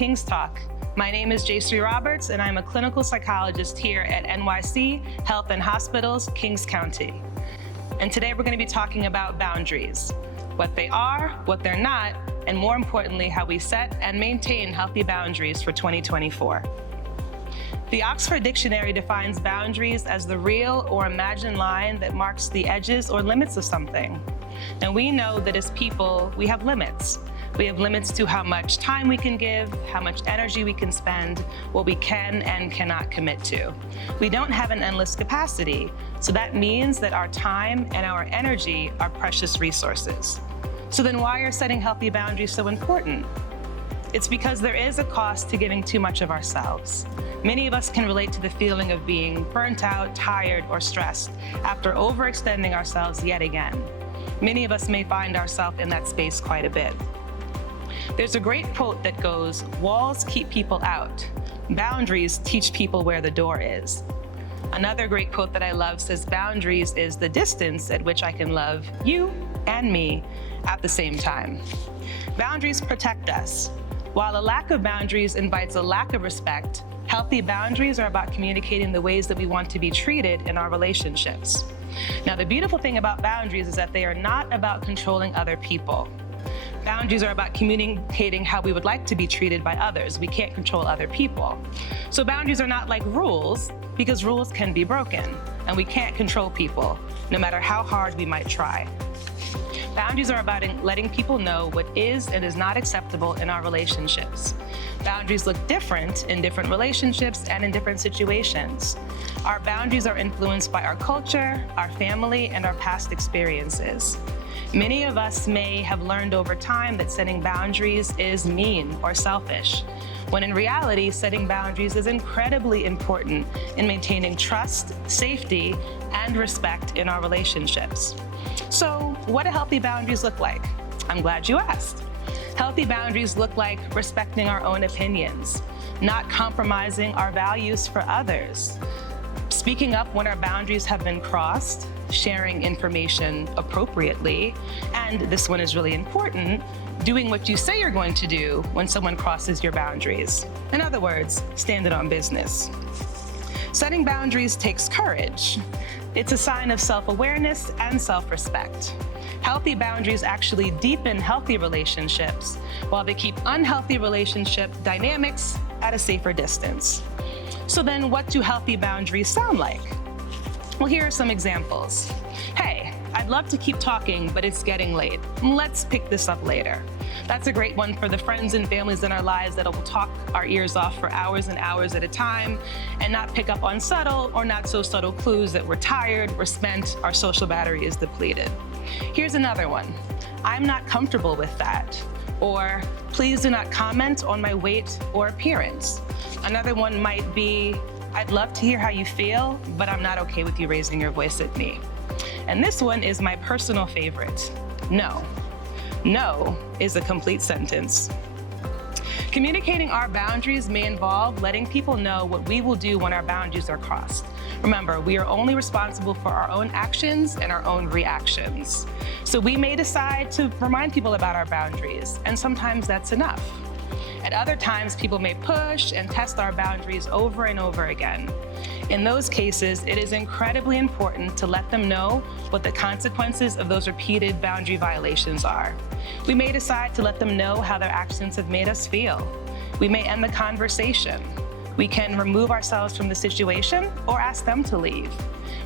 King's Talk. My name is Jayshree Roberts, and I'm a clinical psychologist here at NYC Health and Hospitals, Kings County. And today we're going to be talking about boundaries, what they are, what they're not, and more importantly, how we set and maintain healthy boundaries for 2024. The Oxford Dictionary defines boundaries as the real or imagined line that marks the edges or limits of something. And we know that as people, we have limits. We have limits to how much time we can give, how much energy we can spend, what we can and cannot commit to. We don't have an endless capacity, so that means that our time and our energy are precious resources. So then why are setting healthy boundaries so important? It's because there is a cost to giving too much of ourselves. Many of us can relate to the feeling of being burnt out, tired, or stressed after overextending ourselves yet again. Many of us may find ourselves in that space quite a bit. There's a great quote that goes, "Walls keep people out. Boundaries teach people where the door is." Another great quote that I love says, "Boundaries is the distance at which I can love you and me at the same time." Boundaries protect us. While a lack of boundaries invites a lack of respect, healthy boundaries are about communicating the ways that we want to be treated in our relationships. Now, the beautiful thing about boundaries is that they are not about controlling other people. Boundaries are about communicating how we would like to be treated by others. We can't control other people. So boundaries are not like rules, because rules can be broken, and we can't control people, no matter how hard we might try. Boundaries are about letting people know what is and is not acceptable in our relationships. Boundaries look different in different relationships and in different situations. Our boundaries are influenced by our culture, our family, and our past experiences. Many of us may have learned over time that setting boundaries is mean or selfish, when in reality, setting boundaries is incredibly important in maintaining trust, safety, and respect in our relationships. So, what do healthy boundaries look like? I'm glad you asked. Healthy boundaries look like respecting our own opinions, not compromising our values for others, speaking up when our boundaries have been crossed, sharing information appropriately, and this one is really important, doing what you say you're going to do when someone crosses your boundaries. In other words, standing on business. Setting boundaries takes courage. It's a sign of self-awareness and self-respect. Healthy boundaries actually deepen healthy relationships, while they keep unhealthy relationship dynamics at a safer distance. So then what do healthy boundaries sound like? Well, here are some examples. Hey, I'd love to keep talking, but it's getting late. Let's pick this up later. That's a great one for the friends and families in our lives that will talk our ears off for hours and hours at a time and not pick up on subtle or not so subtle clues that we're tired, we're spent, our social battery is depleted. Here's another one. I'm not comfortable with that. Or, please do not comment on my weight or appearance. Another one might be, I'd love to hear how you feel, but I'm not okay with you raising your voice at me. And this one is my personal favorite. No. No is a complete sentence. Communicating our boundaries may involve letting people know what we will do when our boundaries are crossed. Remember, we are only responsible for our own actions and our own reactions. So we may decide to remind people about our boundaries, and sometimes that's enough. At other times, people may push and test our boundaries over and over again. In those cases, it is incredibly important to let them know what the consequences of those repeated boundary violations are. We may decide to let them know how their actions have made us feel. We may end the conversation. We can remove ourselves from the situation or ask them to leave.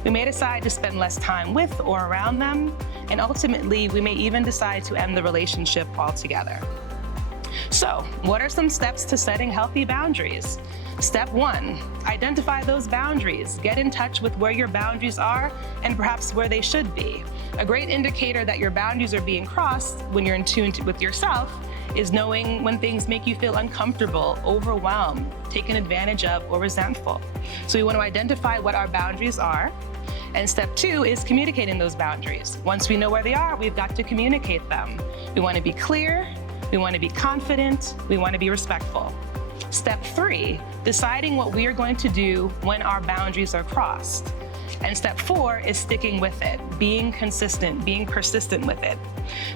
We may decide to spend less time with or around them, and ultimately, we may even decide to end the relationship altogether. So, what are some steps to setting healthy boundaries? Step 1, identify those boundaries. Get in touch with where your boundaries are and perhaps where they should be. A great indicator that your boundaries are being crossed when you're in tune with yourself is knowing when things make you feel uncomfortable, overwhelmed, taken advantage of, or resentful. So we want to identify what our boundaries are. And step 2 is communicating those boundaries. Once we know where they are, we've got to communicate them. We want to be clear, we want to be confident, we want to be respectful. Step 3, deciding what we are going to do when our boundaries are crossed. And step 4 is sticking with it, being consistent, being persistent with it.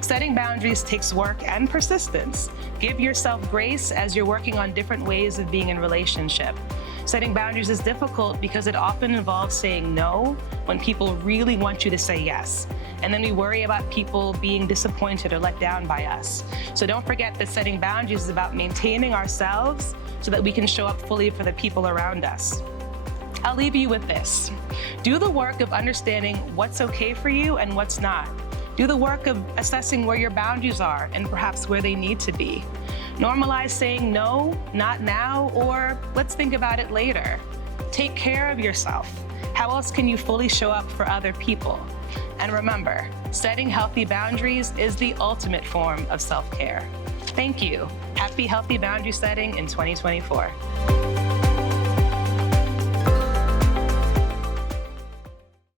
Setting boundaries takes work and persistence. Give yourself grace as you're working on different ways of being in relationship. Setting boundaries is difficult because it often involves saying no when people really want you to say yes. And then we worry about people being disappointed or let down by us. So don't forget that setting boundaries is about maintaining ourselves so that we can show up fully for the people around us. I'll leave you with this. Do the work of understanding what's okay for you and what's not. Do the work of assessing where your boundaries are and perhaps where they need to be. Normalize saying no, not now, or let's think about it later. Take care of yourself. How else can you fully show up for other people? And remember, setting healthy boundaries is the ultimate form of self-care. Thank you. Happy healthy boundary setting in 2024.